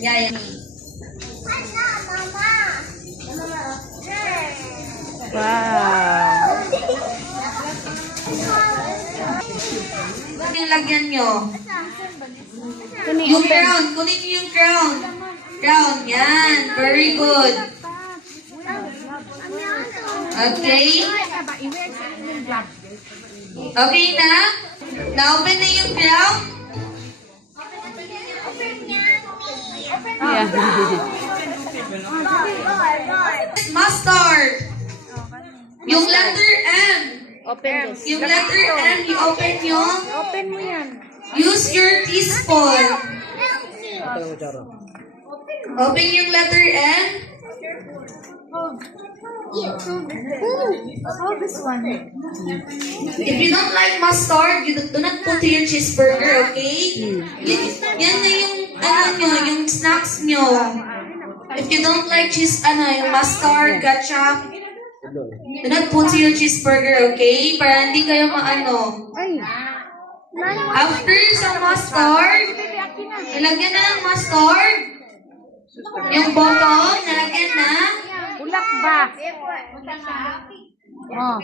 Yeah, yeah. Wow. Yung lagyan nyo. Kunin Yung open. crown. Kunin nyo yung crown. Crown. Yan. Very good. Okay. Okay na? Na-open na yung crown? Yeah. Mustard. Yung letter M. Open this. Yung letter M, i-open nyo. Open mo yan. Use your teaspoon. Open yung letter M. If you don't like mustard, you do not put to your cheeseburger, okay? Yan na yung, nyo, yung snacks nyo. If you don't like yung mustard, ketchup, do not put to your cheeseburger, okay? Para hindi kayo maano. Ay. After sa mustard, nalagyan na ng mustard. Yung bottom, nalagyan na. Ulak ba? Oh.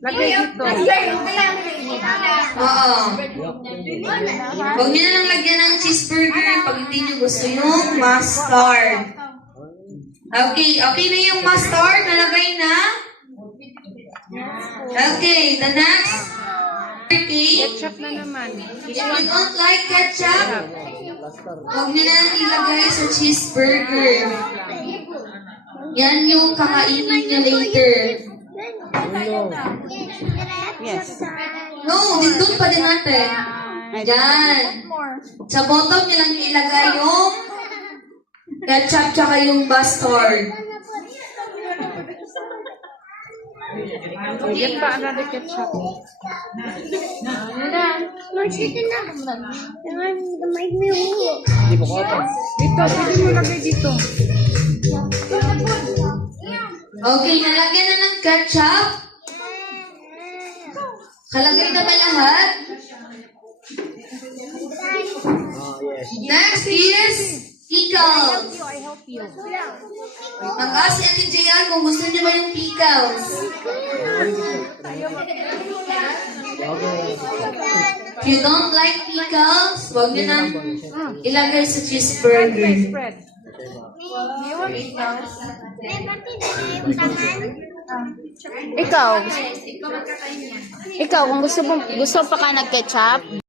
Lagay dito. Oo. Huwag nyo na lang lagyan ng cheeseburger pag hindi nyo gusto yung mustard. Okay, okay na yung mustard. Nalagay na. Okay, the next. Okay. Ketchup na naman. If you don't like ketchup, huwag nyo na lang ilagay sa cheeseburger. Yan yung kakainin nyo later. Yes. No, doon pa din natin. Yan. Sa bottom nyo lang ilagay yung ketchup tsaka yung mustard. Yan pa another ketchup. Dito, pwede mo lagay dito. Okay, nalagyan na ng ketchup. Kalagay na ba lahat? Next is pickles. Mag-ask si Ate JR kung gusto niyo ba yung pickles. If you don't like pickles, huwag niyo na ilagay sa cheeseburger. Spread. Ikaw, kung gusto pa ka nag-ketchup,